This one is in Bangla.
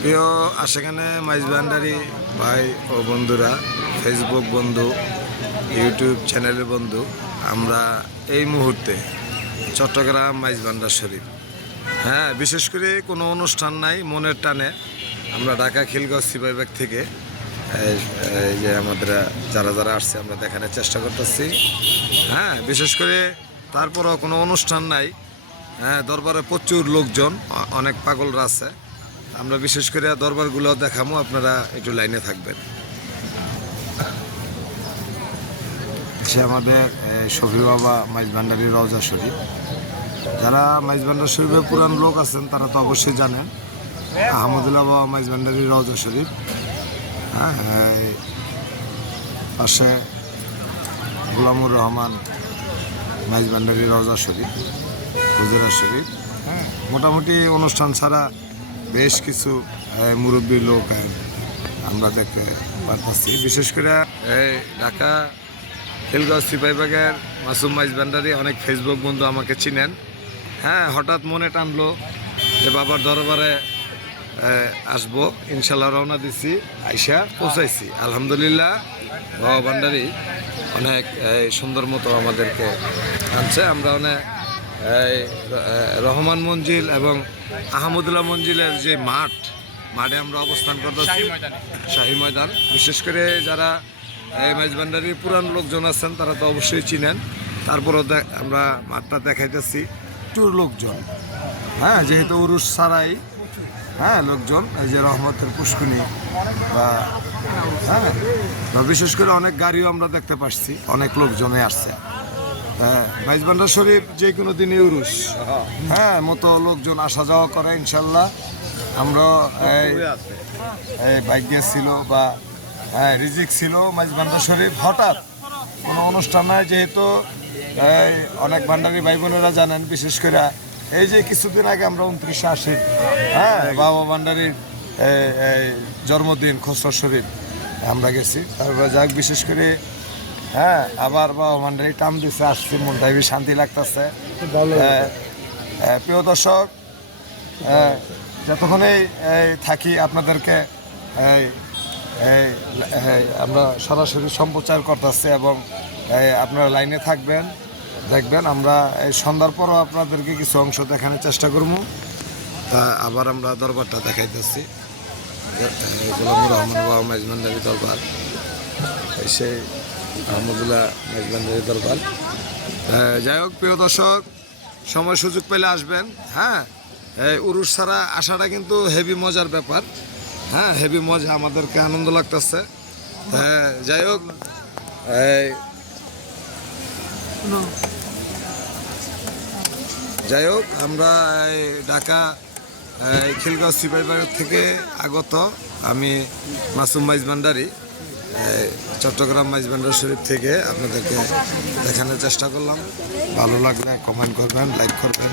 প্রিয় আশেখানে মাইজ ভান্ডারি ভাই ও বন্ধুরা, ফেসবুক বন্ধু, ইউটিউব চ্যানেলের বন্ধু, আমরা এই মুহূর্তে চট্টগ্রাম মাইজ ভান্ডার শরীফ। হ্যাঁ, বিশেষ করে কোনো অনুষ্ঠান নাই, মনের টানে আমরা ঢাকা খিলগাঁও সিপাহীবাগ থেকে এই যে আমাদের যারা যারা আসছে আমরা দেখানোর চেষ্টা করতেছি। হ্যাঁ, বিশেষ করে তারপরও কোনো অনুষ্ঠান নাই। হ্যাঁ, দরবারে প্রচুর লোকজন, অনেক পাগলরা আছে। আমরা বিশেষ করে দরবারগুলো দেখাবো, আপনারা একটু লাইনে থাকবেন। সে আমাদের শফি বাবা মাইজ ভান্ডারি রওজা শরীফ। যারা মাইজ ভান্ডার শরীফের পুরান লোক আছেন তারা তো অবশ্যই জানেন আহমদুল্লাহ বাবা মাইজ ভান্ডারি রওজা শরীফ। হ্যাঁ, পাশে গোলামুর রহমান মাইজ ভান্ডারি রওজা শরীফ, হুজুরা শরীফ। হ্যাঁ, মোটামুটি অনুষ্ঠান ছাড়া বেশ কিছু মুরব্বী লোক আমরা দেখতে পারতেছি। বিশেষ করে এই ঢাকা খিলগাঁও সিপাহীবাগের মাসুম মাইজ ভান্ডারি অনেক ফেসবুক বন্ধু আমাকে চিনেন। হ্যাঁ, হঠাৎ মনে টানলো যে বাবার দরবারে আসবো, ইনশাল্লাহ রওনা দিছি, আইসা পৌঁছাইছি। আলহামদুলিল্লাহ, বাবা ভান্ডারি অনেক সুন্দর মতো আমাদেরকে আনছে। আমরা অনেক রহমান মঞ্জিল এবং আহমদুল্লাহ মঞ্জিলের যে মাঠে আমরা অবস্থান করতেছি, শাহী ময়দান। বিশেষ করে যারা এই মাইজ ভান্ডারির পুরান লোকজন আছেন তারা তো অবশ্যই চিনেন। তারপরও আমরা মাঠটা দেখাইতেছি, প্রচুর লোকজন। হ্যাঁ, যেহেতু উরুস ছাড়াই লোকজন, এই যে রহমতের পুষ্কুনি বা বিশেষ করে অনেক গাড়িও আমরা দেখতে পাচ্ছি, অনেক লোকজনে আসছে। হ্যাঁ, মাইজ ভান্ডার শরীফ যে কোনো দিনই উরুস মতো লোকজন আসা যাওয়া করে। ইনশাল্লাহ আমরা ভাগ্য ছিল বা রিজিক ছিল মাইজ ভান্ডার শরীফ হঠাৎ কোনো অনুষ্ঠান নয়। যেহেতু অনেক ভান্ডারি ভাই বোনেরা জানেন, বিশেষ করে এই যে কিছুদিন আগে আমরা 29 আসি, বাবা ভান্ডারির জন্মদিন খসড়া শরীফ আমরা গেছি। তারপরে যাক, বিশেষ করে আবার বাবা ভান্ডারি টাম দিছে, আসছি, মনটা বেশ শান্তি লাগতেছে। প্রিয় দর্শক, যতক্ষণেই থাকি আপনাদেরকে আমরা সরাসরি সম্প্রচার করতেছি এবং আপনারা লাইনে থাকবেন, দেখবেন। আমরা এই সন্ধ্যার পরও আপনাদেরকে কিছু অংশ দেখানোর চেষ্টা করবো। তা আবার আমরা দরবারটা দেখাইতেছি, গোলামুর রহমান বাবা মাইজ ভান্ডারি দরবার, সেই আহমদুল্লাহ মাইজ ভান্ডারি দরবার। যাই হোক, প্রিয় দর্শক, সময় সুযোগ পেলে আসবেন। হ্যাঁ, এই উরুস ছাড়া আসাটা কিন্তু হেভি মজার ব্যাপার। হ্যাঁ, হেভি মজা, আমাদেরকে আনন্দ লাগতেছে। যাই হোক, আমরা ঢাকা খিলগাঁও সিপাহীবাগ থেকে আগত, আমি মাসুম মাইজ ভান্ডারি চট্টগ্রাম মাইজ ভান্ডার শরীফ থেকে আপনাদেরকে দেখানোর চেষ্টা করলাম। ভালো লাগলে কমেন্ট করবেন, লাইক করবেন।